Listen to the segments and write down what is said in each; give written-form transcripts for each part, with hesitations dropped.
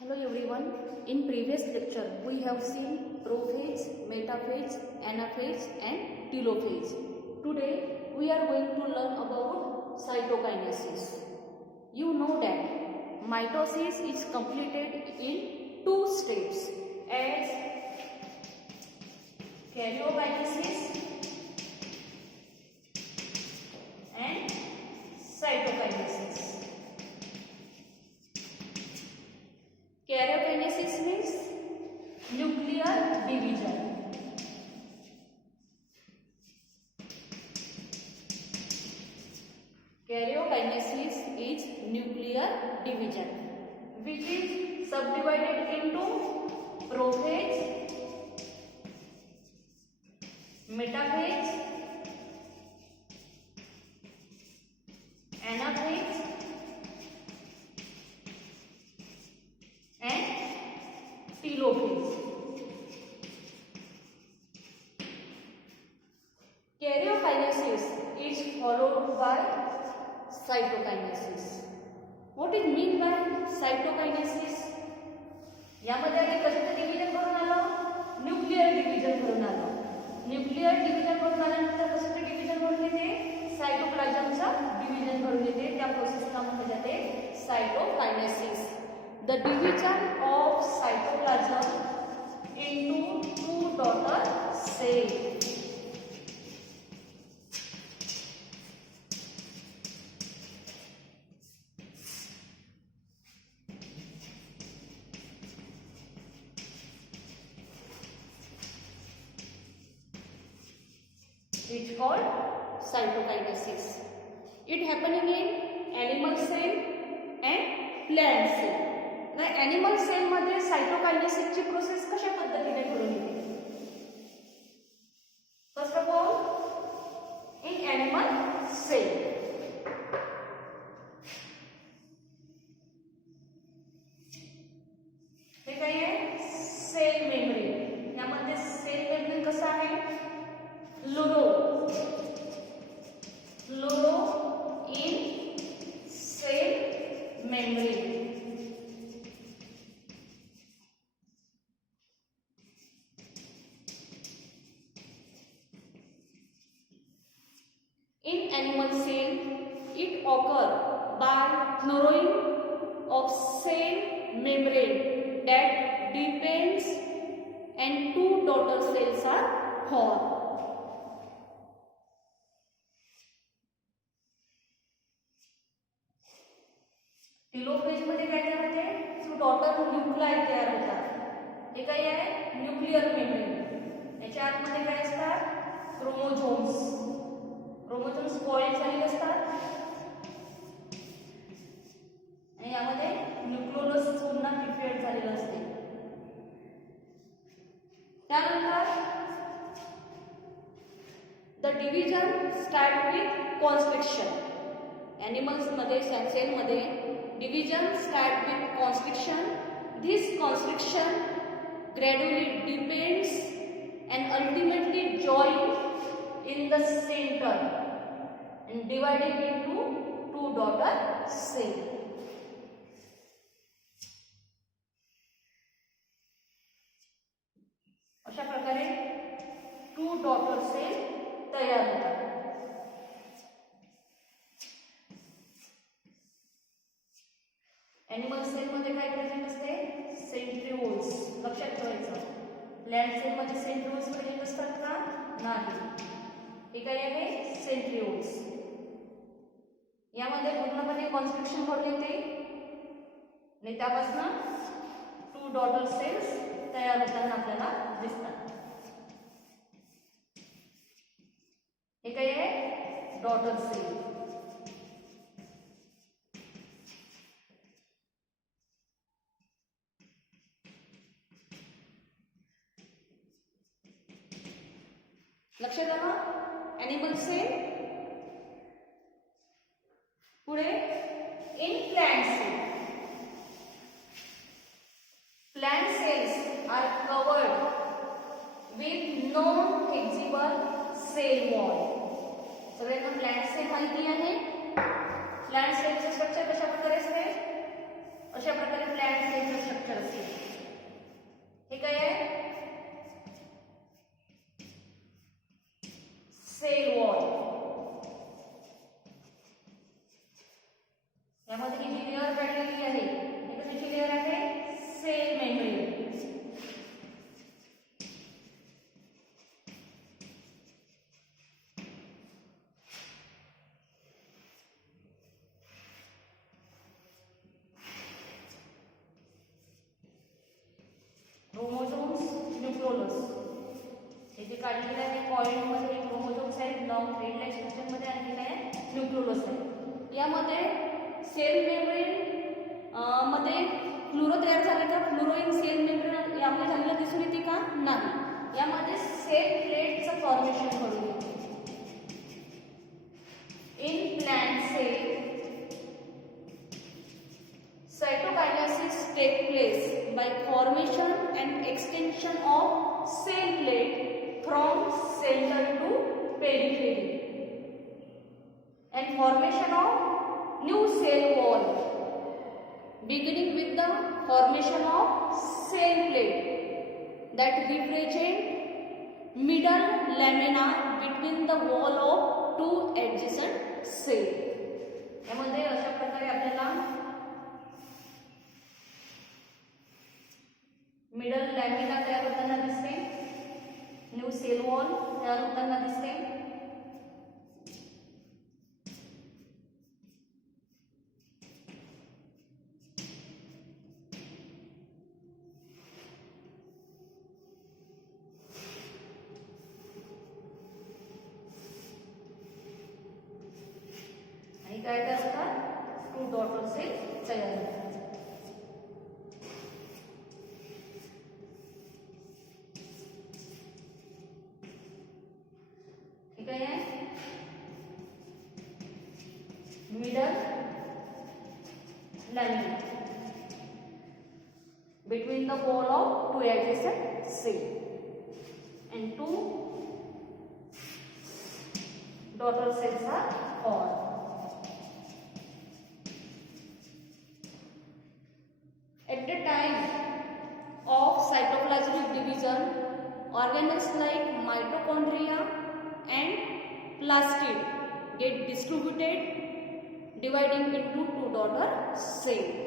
Hello everyone. In previous lecture we have seen prophase, metaphase, anaphase and telophase. Today we are going to learn about cytokinesis. You know that mitosis is completed in two steps as karyokinesis and cytokinesis. Karyokinesis means nuclear division. Karyokinesis is nuclear division, which is subdivided into prophase, metaphase, anaphase and telophase. Karyokinesis is followed by cytokinesis. What is mean by cytokinesis? यामध्ये आधी कसं डिव्हिजन करून आलो? Nuclear division करून आलो. Nuclear division करून आल्यानंतर कसं डिव्हिजन करून येते? सायटोप्लाझमचं डिव्हिजन करून येते. त्या प्रोसेसला म्हटलं जाते cytokinesis. The division of cytoplasm into two daughter cells. It's called cytokinesis. It happening in animal cell and plant cell. Animal cell मध्ये सायटोकायनेसिसची प्रोसेस कशा पद्धतीने घडून येते? First of all in animal cell हे काय आहे? Cell membrane. यामध्ये सेल मेम्ब्रेन कसं आहे? फ्लोरो in cell membrane. In animal cell, it occurs by narrowing of cell membrane that deepens and two daughter cells are formed. Telophase मध्ये काय तयार होते? टू डॉटर न्यूक्लाई तयार होतात. हे काय आहे? Nuclear membrane. याच्या आतमध्ये काय असतात? क्रोमोझोम्स. क्रोमोझोम्स कॉइल झालेले असतात आणि यामध्ये न्यूक्लियोलस पुन्हा प्रिपेअर्ड झालेलं असते. त्यानंतर the division start with constriction. Animals मध्ये सेल मध्ये division start with constriction. This constriction gradually deepens and ultimately join in the center and divided into two daughter cells. अशा प्रकारे टू डॉटर सेल तयार होतात. एनिमल सेल मध्ये काय प्रेझेंट असते? सेंट्रिओल्स. लक्षात ठेवायचं. प्लांट सेल मध्ये सेंट्रिओल्स प्रेझेंट असतात का? नाही. हे काय आहे? सेंट्रिओल्स. यामध्ये पूर्णपणे कॉन्स्ट्रिक्शन घडून येते आणि त्यापासून टू डॉटर सेल्स तयार होताना आपल्याला दिसतात. हे काय आहे? Daughter cell. लक्षात आलं? Animal cell. पुढे in plant cell. Plant cells are covered with non flexible cell wall. सगळ्यांना प्लांट सेल माहिती आहे. प्लांट सेलचे स्ट्रक्चर कशा प्रकारे असते? अशा प्रकारे प्लांट सेलचं स्ट्रक्चर न्यूक्लियोलस. हे जे काढलेलं आहे पॉईंटमध्ये क्रोमोझोम्स आहेत, लॉंग थ्रेड लाईन स्ट्रक्चरमध्ये, आणि काय आहे न्यूक्लियोलस आहे. यामध्ये सेल मेम्ब्रेन मध्ये फ्लुरो तयार झाले का? फ्लुरो इन सेल मेम्ब्रेन यामध्ये झालेलं दिसून येते का? नाही. यामध्ये सेल प्लेटचं फॉर्मेशन घडून येते. In plant cell cytokinesis take place by formation and extension of cell plate from center to periphery and formation of new cell wall, beginning with the formation of cell plate that represent middle lamina between the wall of two adjacent cell. यामध्ये अशा प्रकारे आपल्याला middle lamina तयार होताना दिसते, new cell wall तयार होताना दिसते. आणि काय तयार होतात? टू डॉटर सेल तयार होतात. काय आहे? Middle lamina between the wall of two adjacent cell and two daughter cells are formed. At the time of cytoplasmic division, organelles like mitochondria and plastid get distributed, dividing into two daughter cells.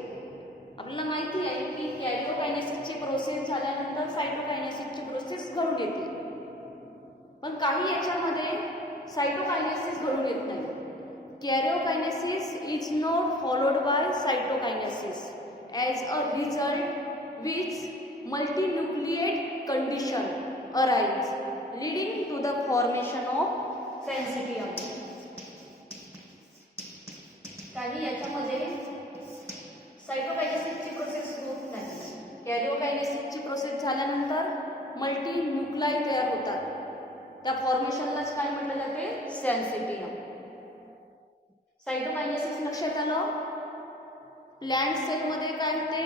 आपल्याला माहिती आहे की कॅरिओकायनेसिसची process झाल्यानंतर सायटोकायनेसिसची प्रोसेस घडून येते, पण काही याच्यामध्ये सायटोकायनेसिस घडून येत नाही. Karyokinesis is not followed by cytokinesis as a result which multinucleate condition arise leading to the formation of syncytium. काही याच्यामध्ये सायटोकायनेसिसची प्रोसेस होत नाही. कॅरिओकायनेसिसची प्रोसेस झाल्यानंतर मल्टी न्यूक्लाई तयार होतात, त्या फॉर्मेशनलाच काय म्हटलं जाते? सेन्सिटियम. सायटोकायनेसिस लक्षात आलं. प्लांट सेलमध्ये काय होते?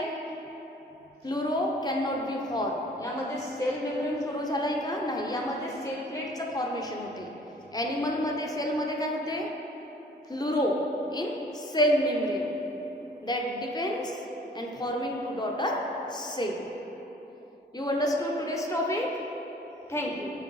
Fluoro can not be form. यामध्ये सेल मेम्ब्रेन सुरू झालाय का? नाही. यामध्ये सेल प्लेटचं फॉर्मेशन होते. ॲनिमलमध्ये सेलमध्ये काय होते? Fluoro in cell membrane that depends and forming two daughter cell. You understood today's topic? Thank you.